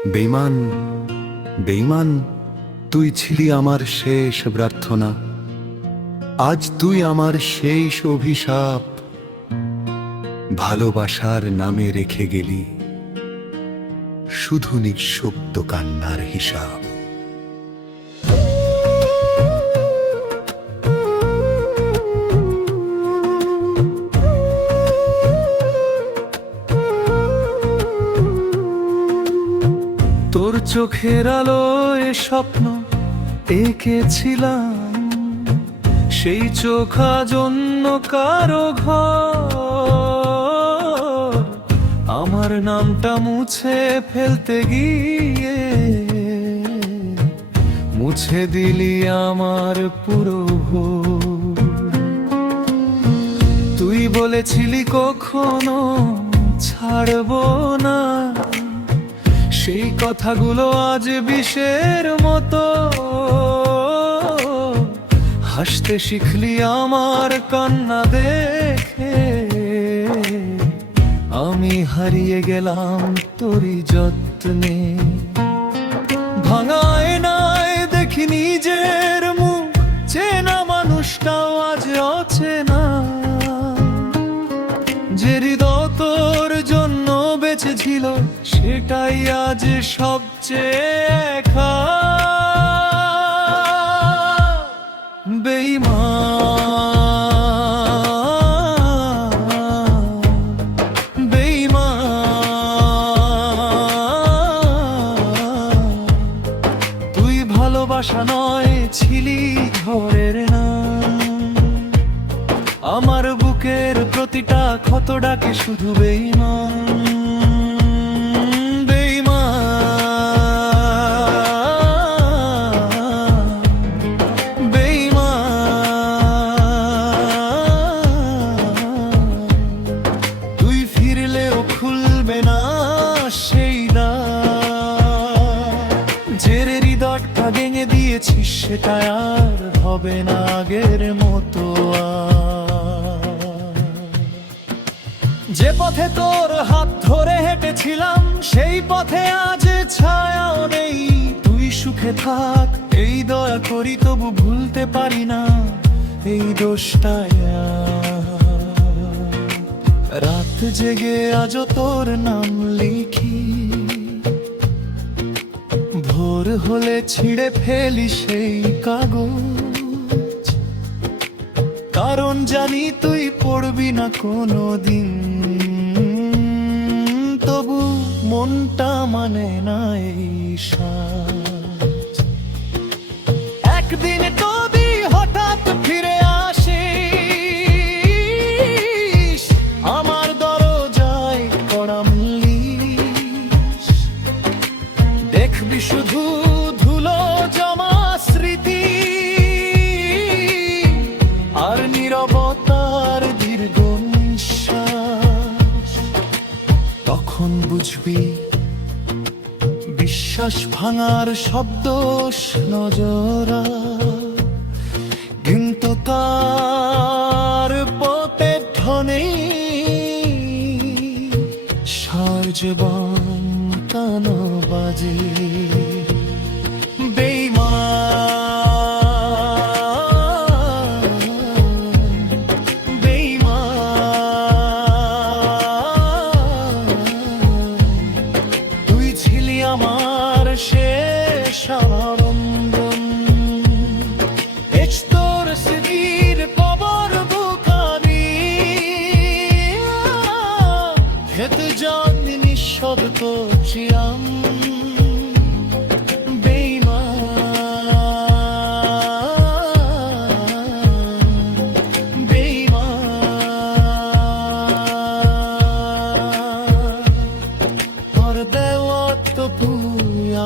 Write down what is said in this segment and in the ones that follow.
বেঈমান, বেঈমান, তুই ছিলি আমার শেষ প্রার্থনা, আজ তুই আমার শেষ অভিশাপ। ভালোবাসার নামে রেখে গেলি শুধু নিঃশব্দ কান্নার হিসাব। তোর চোখের আলোয় স্বপ্ন এঁকেছিলাম, সেই চোখ আজ অন্য কারো ঘর। আমার নামটা মুছে ফেলতে গিয়ে মুছে দিলি আমার পুরো ভোর। তুই বলেছিলি কখনো ছাড়বো না, সেই কথাগুলো আজ বিষের মতো। হাসতে শিখলি আমার কান্না দেখে, আমি হারিয়ে গেলাম তোরই যত্নে। ভাঙা আয়নায় দেখি নিজের মুখ, চেনা মানুষটাও আজ অচেনা। যে হৃদয় তোর জন্য বেঁচে ছিল, সেটাই আজ সবচেয়ে একা। বেঈমান, বেঈমান, তুই ভালোবাসা নয় ছিলি ঘরের না। আমার বুকের প্রতিটা ক্ষত ডাকে শুধু বেঈমান, বেঈমান, বেঈমান। তুই ফিরলেও খুলবে না সেই দ্বার, যে হৃদয়টা ভেঙে দিয়েছিস সেটা আর হবে না আগের মতো। যে পথে তোর হাত ধরে হেঁটেছিলাম, সেই পথে আজ ছায়াও নেই। তুই সুখে থাক এই দয়া করি, তবু ভুলতে পারি না এই দোষটাই। রাত জেগে আজও তোর নাম লিখি, ভোর হলে ছিঁড়ে ফেলি সেই কাগজ। কারণ জানি তুই পড়বি না কোনো দিন, তবু মনটা মানে না এই সাজ। একদিন যদি হঠাৎ ফিরে আসিস, আমার দরজায় কড়া মূলিস, দেখবি শুধু ধুলো জমা স্মৃতি আর নীরবতার দীর্ঘ নিঃশ্বাস। তখন বুঝবি বিশ্বাস ভাঙার শব্দ নজরা, কিন্তু তার পথে ধ্বনি সার্জবান কানো বাজে। আমার শেষ আনন্দন তোর স্মৃতির কবর বুকারি, হেতু জানি নিঃশব্দ চিরাম।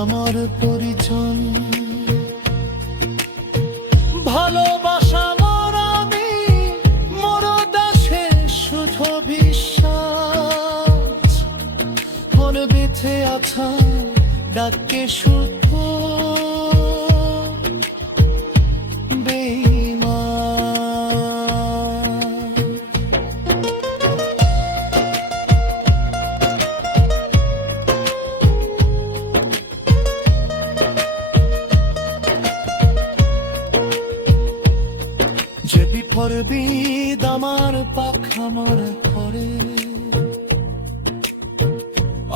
আমার পরিচয় ভালোবাসা মরামি মরদাসে শুধু বিশ্বাস। মনে বেঁধে আছা ডাকে শুধু বেঈমান। মনে পড়ে।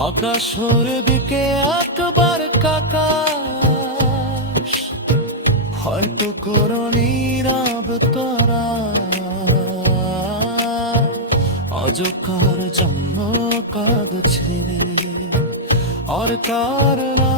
আকাশের দিকে একবার কাকাশ, হয়তো কোনো নীরব তারা আজ কার জন্য কাঁদছে আর কার না